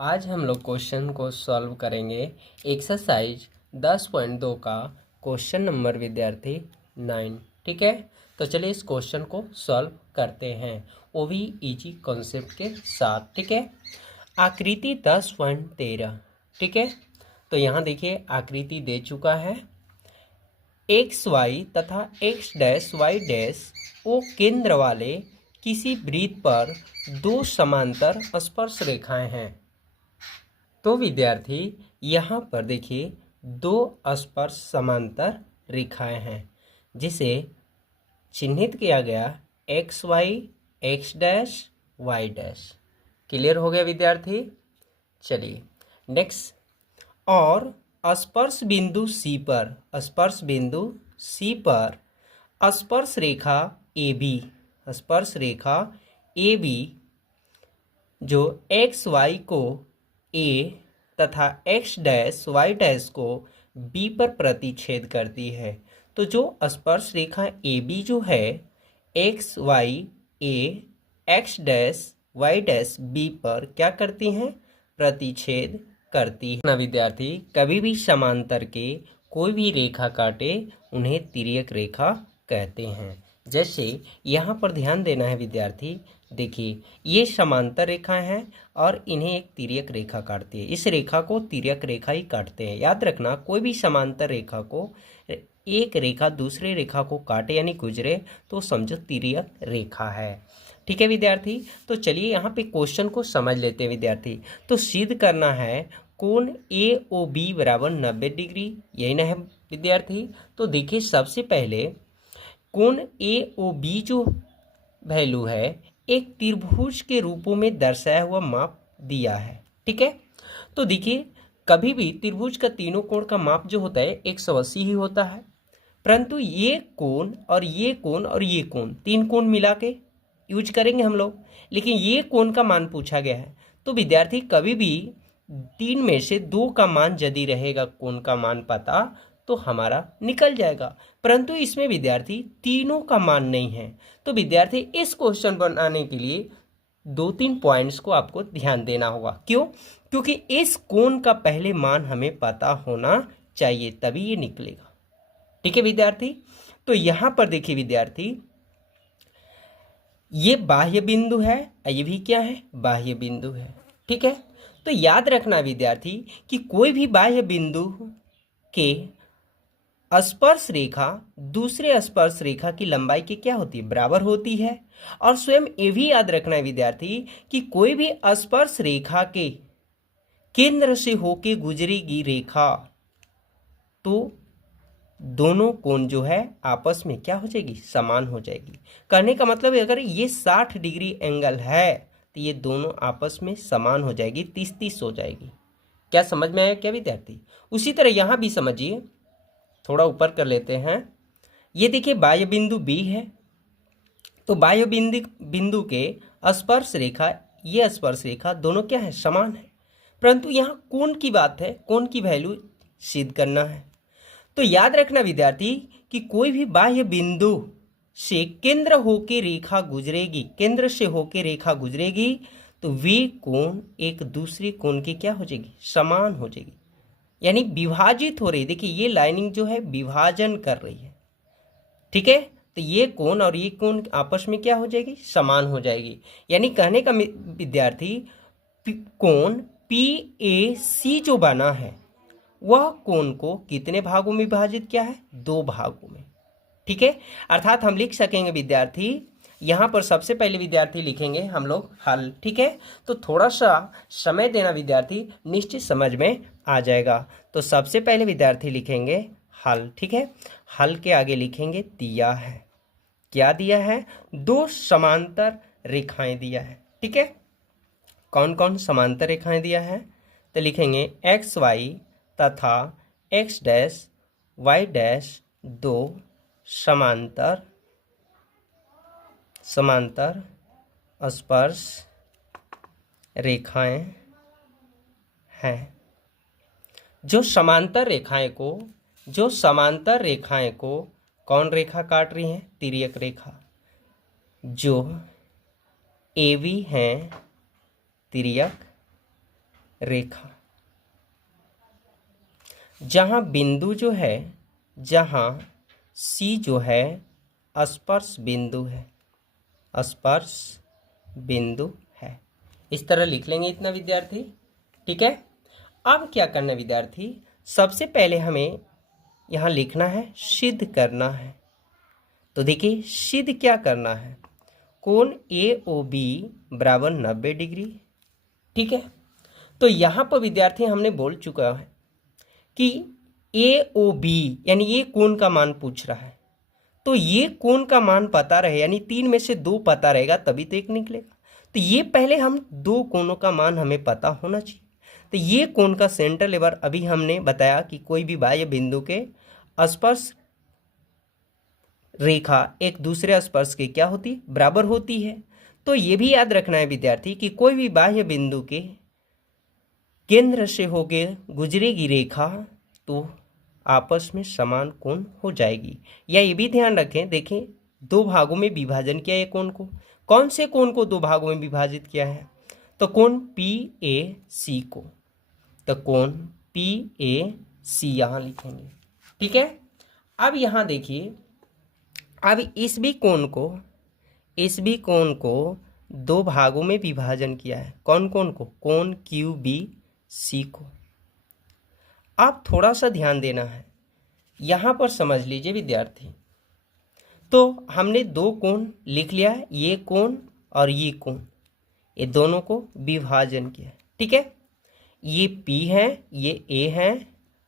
आज हम लोग क्वेश्चन को सॉल्व करेंगे। एक्सरसाइज 10.2 का क्वेश्चन नंबर विद्यार्थी 9। ठीक है, तो चलिए इस क्वेश्चन को सॉल्व करते हैं, वो भी इजी कॉन्सेप्ट के साथ। ठीक है, आकृति 10.13। ठीक है, तो यहाँ देखिए आकृति दे चुका है। एक्स वाई तथा X dash Y dash O केंद्र वाले किसी वृत्त पर दो समांतर स्पर्श रेखाएं हैं। तो विद्यार्थी यहाँ पर देखिए दो स्पर्श समांतर रेखाएं हैं जिसे चिन्हित किया गया X Y X dash Y dash. Clear हो गया विद्यार्थी? चलिए नेक्स्ट, और स्पर्श बिंदु सी पर स्पर्श रेखा ए बी, स्पर्श रेखा ए बी जो एक्स वाई को ए तथा एक्स डैश वाई डैश को बी पर प्रतिच्छेद करती है। तो जो स्पर्श रेखा ए बी जो है X Y A X dash Y dash B पर क्या करती हैं? प्रतिच्छेद करती है ना विद्यार्थी। कभी भी समांतर के कोई भी रेखा काटे उन्हें तिर्यक रेखा कहते हैं। जैसे यहाँ पर ध्यान देना है विद्यार्थी, देखिए ये समांतर रेखाएं हैं और इन्हें एक तिर्यक रेखा काटती है। इस रेखा को तिर्यक रेखा ही काटते हैं। याद रखना, कोई भी समांतर रेखा को एक रेखा दूसरे रेखा को काटे यानी गुजरे तो समझो तिर्यक रेखा है। ठीक है विद्यार्थी, तो चलिए यहाँ पे क्वेश्चन को समझ लेते हैं विद्यार्थी। तो सिद्ध करना है कोण ए ओ बी बराबर 90 डिग्री, यही ना है विद्यार्थी। तो देखिए सबसे पहले कोण ए ओ बी जो वैल्यू है एक त्रिभुज के रूपों में दर्शाया हुआ माप दिया है। ठीक है, तो देखिए कभी भी त्रिभुज का तीनों कोण का माप जो होता है 180 ही होता है, परंतु ये कोण और ये कोण और ये कोण, तीन कोण मिला के यूज करेंगे हम लोग, लेकिन ये कोण का मान पूछा गया है। तो विद्यार्थी कभी भी तीन में से दो का मान यदि रहेगा कोण का मान पता तो हमारा निकल जाएगा, परंतु इसमें विद्यार्थी तीनों का मान नहीं है। तो विद्यार्थी इस क्वेश्चन बनाने के लिए दो तीन पॉइंट्स को आपको ध्यान देना होगा। क्यों? क्योंकि इस कोण का पहले मान हमें पता होना चाहिए, तभी ये निकलेगा। ठीक है विद्यार्थी, तो यहां पर देखिए विद्यार्थी ये बाह्य बिंदु है, ये भी क्या है? बाह्य बिंदु है। ठीक है, तो याद रखना विद्यार्थी कि कोई भी बाह्य बिंदु के स्पर्श रेखा दूसरे स्पर्श रेखा की लंबाई की क्या होती है? बराबर होती है। और स्वयं ये भी याद रखना है विद्यार्थी कि कोई भी स्पर्श रेखा के केंद्र से होके गुजरेगी रेखा तो दोनों कोण जो है आपस में क्या हो जाएगी? समान हो जाएगी। कहने का मतलब है अगर ये 60 डिग्री एंगल है तो ये दोनों आपस में समान हो जाएगी, 30-30 हो जाएगी। क्या समझ में आया क्या विद्यार्थी? उसी तरह यहाँ भी समझिए, थोड़ा ऊपर कर लेते हैं। ये देखिए बाह्य बिंदु बी है, तो बाह्य बिंदु के स्पर्श रेखा, ये स्पर्श रेखा दोनों क्या है? समान है। परंतु यहाँ कोण की बात है, कोण की वैल्यू सिद्ध करना है। तो याद रखना विद्यार्थी कि कोई भी बाह्य बिंदु से केंद्र होके रेखा गुजरेगी, केंद्र से होके रेखा गुजरेगी तो वे कोण एक दूसरे कोण की क्या हो जाएगी? समान हो जाएगी, यानी विभाजित हो रही। देखिए ये लाइनिंग जो है विभाजन कर रही है। ठीक है, तो ये कोण और ये कोण आपस में क्या हो जाएगी? समान हो जाएगी। यानी कहने का विद्यार्थी कोण पी ए सी जो बना है वह कोण को कितने भागों में विभाजित किया है? दो भागों में। ठीक है, अर्थात हम लिख सकेंगे विद्यार्थी, यहाँ पर सबसे पहले विद्यार्थी लिखेंगे हम लोग हल। ठीक है, तो थोड़ा सा समय देना विद्यार्थी, निश्चित समझ में आ जाएगा। तो सबसे पहले विद्यार्थी लिखेंगे हल। ठीक है, हल के आगे लिखेंगे दिया है। क्या दिया है? दो समांतर रेखाएं दिया है। ठीक है, कौन कौन समांतर रेखाएं दिया है? तो लिखेंगे एक्स वाई तथा एक्स डैश वाई डैश दो समांतर स्पर्श रेखाएं हैं। जो समांतर रेखाएं को कौन रेखा काट रही है? तिर्यक रेखा। जो ए बी हैं तिर्यक रेखा। जहाँ बिंदु जो है, जहाँ सी जो है स्पर्श बिंदु है, स्पर्श बिंदु है। इस तरह लिख लेंगे इतना विद्यार्थी। ठीक है, अब क्या करना विद्यार्थी, सबसे पहले हमें यहाँ लिखना है, सिद्ध करना है। तो देखिए सिद्ध क्या करना है, कोण ए ओ बी बराबर 90 डिग्री। ठीक है, तो यहाँ पर विद्यार्थी हमने बोल चुका है कि ए ओ बी यानी ये कोण का मान पूछ रहा है, तो ये कोण का मान पता रहे, यानी 3 में से 2 पता रहेगा तभी तो एक निकलेगा। तो ये पहले हम 2 कोणों का मान हमें पता होना चाहिए। तो ये कोण का सेंटर लेवर अभी हमने बताया कि कोई भी बाह्य बिंदु के स्पर्श रेखा एक दूसरे स्पर्श के क्या होती है, बराबर होती है। तो ये भी याद रखना है विद्यार्थी कि कोई भी बाह्य बिंदु के केंद्र से होके गुजरेगी रेखा तो आपस में समान कोण हो जाएगी। या ये भी ध्यान रखें, देखें 2 भागों में विभाजन किया है कोण को। कौन से कोण को 2 भागों में विभाजित किया है, तो कोण पी ए सी को। तो कोण पी ए सी यहाँ लिखेंगे। ठीक है, अब यहाँ देखिए, अब इस भी कोण को 2 भागों में विभाजन किया है। कौन कोण को, कोण क्यू बी सी को। आप थोड़ा सा ध्यान देना है, यहाँ पर समझ लीजिए विद्यार्थी। तो हमने 2 कोण लिख लिया है, ये कोण और ये कोण, ये दोनों को विभाजन किया है। ठीक है, ये P है, ये A है,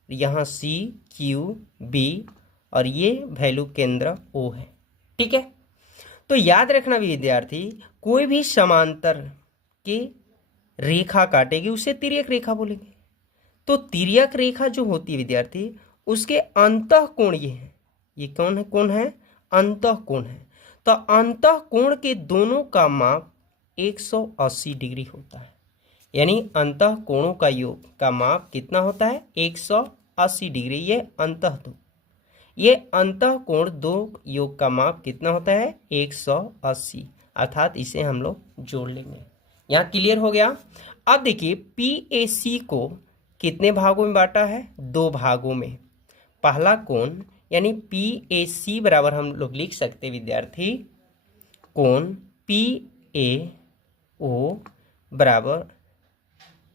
यहाँ C Q B और ये वैल्यू केंद्र O है। ठीक है, तो याद रखना विद्यार्थी, कोई भी समांतर की रेखा काटेगी उसे तिर्यक रेखा बोलेंगे। तो तिर्यक रेखा जो होती है विद्यार्थी, उसके अंतः कोण ये है, ये कौन है, कोण है अंतः कोण है। तो अंतः कोण के दोनों का माप 180 डिग्री होता है, यानी अंतः कोणों का योग का माप कितना होता है, 180 डिग्री। ये अंतः दो, ये अंतः कोण 2 योग का माप कितना होता है, 180, अर्थात इसे हम लोग जोड़ लेंगे। यहाँ क्लियर हो गया। अब देखिए PAC को कितने भागों में बांटा है, 2 भागों में। पहला कोण यानी PAC बराबर हम लोग लिख सकते विद्यार्थी, कोण PAO बराबर,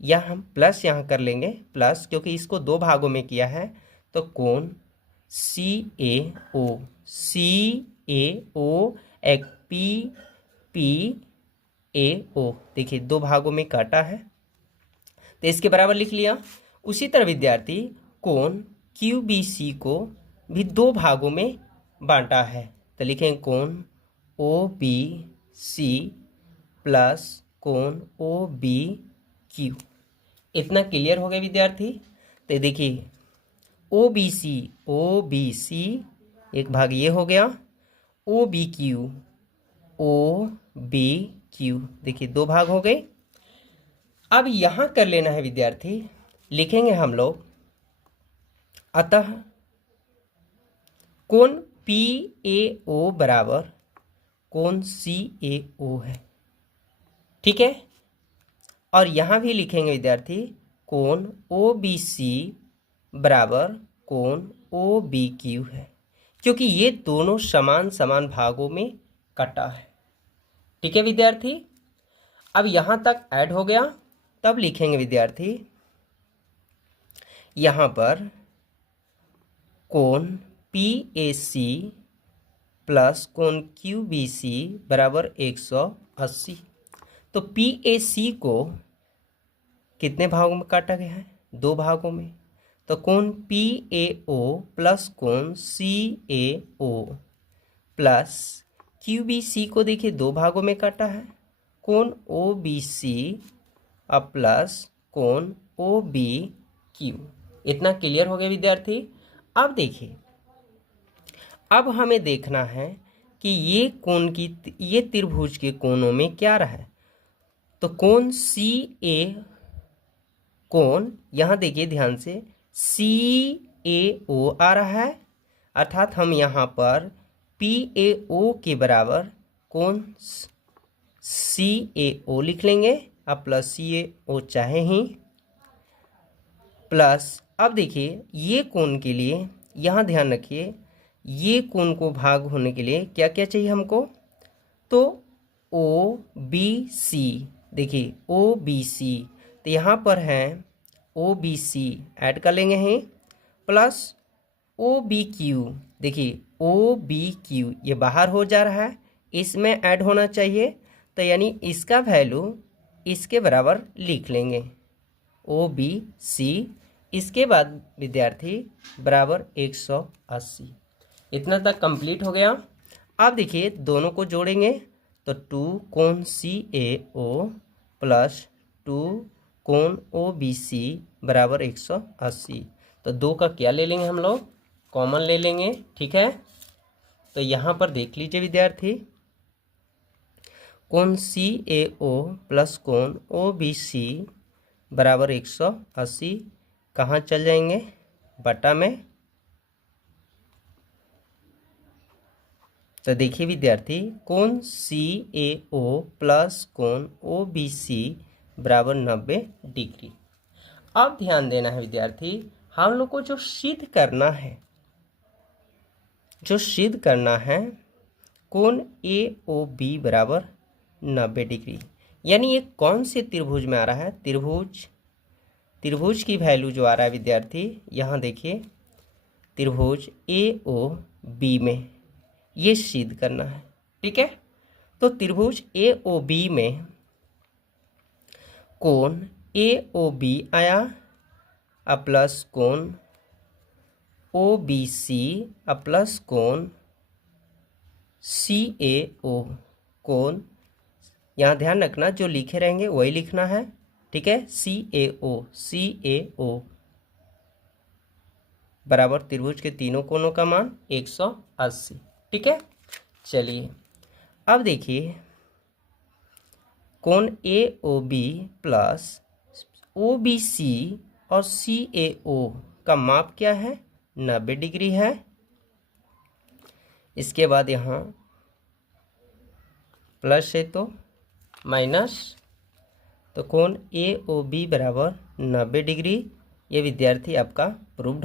या हम प्लस यहाँ कर लेंगे प्लस, क्योंकि इसको 2 भागों में किया है। तो कोण CAO, CAO एक PPAO, देखिए 2 भागों में काटा है तो इसके बराबर लिख लिया। उसी तरह विद्यार्थी कोण QBC को भी 2 भागों में बांटा है, तो लिखें कोण OBC प्लस कोण OBQ। इतना क्लियर हो गया विद्यार्थी। तो देखिए OBC एक भाग ये हो गया, OBQ देखिए 2 भाग हो गए। अब यहाँ कर लेना है विद्यार्थी, लिखेंगे हम लोग, अतः कोण PAO बराबर कोण CAO है। ठीक है, और यहाँ भी लिखेंगे विद्यार्थी, कोण OBC बराबर कोण OBQ है, क्योंकि ये दोनों समान समान भागों में कटा है। ठीक है विद्यार्थी, अब यहाँ तक ऐड हो गया। तब लिखेंगे विद्यार्थी यहाँ पर कोण PAC प्लस कोण QBC बराबर 180। तो PAC को कितने भागों में काटा गया है, 2 भागों में। तो कोण PAO प्लस कोण CAO प्लस QBC को देखिए 2 भागों में काटा है, कोण OBC अब प्लस कोण OBQ। इतना क्लियर हो गया विद्यार्थी। अब देखिए, अब हमें देखना है कि ये कोण की, ये त्रिभुज के कोणों में क्या रहा है। तो कोण CA कोण, यहाँ देखिए ध्यान से, CAO आ रहा है, अर्थात हम यहाँ पर PAO के बराबर कोण CAO लिख लेंगे, अब प्लस CAO चाहे ही प्लस अब देखिए ये कोण के लिए यहाँ ध्यान रखिए, ये कोण को भाग होने के लिए क्या क्या चाहिए हमको, तो ओ बी सी, देखिए ओ बी सी, तो यहाँ पर है ओ बी सी ऐड कर लेंगे हैं, प्लस ओ बी क्यू, देखिए ओ बी क्यू ये बाहर हो जा रहा है, इसमें ऐड होना चाहिए, तो यानी इसका वैल्यू इसके बराबर लिख लेंगे ओ बी सी, इसके बाद विद्यार्थी बराबर 180। इतना तक कंप्लीट हो गया। अब देखिए दोनों को जोड़ेंगे तो 2 कोण सी ए ओ प्लस 2 कोण ओ बी सी बराबर 180। तो 2 का क्या ले लेंगे हम लोग, कॉमन ले लेंगे, ठीक है। तो यहाँ पर देख लीजिए विद्यार्थी, कोण सी ए ओ प्लस कोण ओ बी सी बराबर 180 कहाँ चल जाएंगे, बटा में। तो देखिए विद्यार्थी, कोण सी ए ओ प्लस कोण ओ बी सी बराबर 90 डिग्री। अब ध्यान देना है विद्यार्थी, हम लोग को जो सिद्ध करना है, कोण ए ओ बी बराबर 90 डिग्री, यानी ये कौन से त्रिभुज में आ रहा है, त्रिभुज की वैल्यू जो आ रहा है विद्यार्थी, यहाँ देखिए त्रिभुज ए ओ बी में ये सिद्ध करना है, ठीक है। तो त्रिभुज ए ओ बी में कोण ए ओ बी आया प्लस कोण ओ बी सी प्लस कोण सी ए ओ, कोण यहाँ ध्यान रखना जो लिखे रहेंगे वही लिखना है, ठीक है। सी ए ओ बराबर त्रिभुज के तीनों कोणों का मान 180, ठीक है। चलिए अब देखिए, कोण A O B plus O B C और सी ए ओ का माप क्या है, 90 डिग्री है। इसके बाद यहाँ प्लस है तो माइनस, तो कोण ए ओ बी बराबर 90 डिग्री, ये विद्यार्थी आपका प्रूव्ड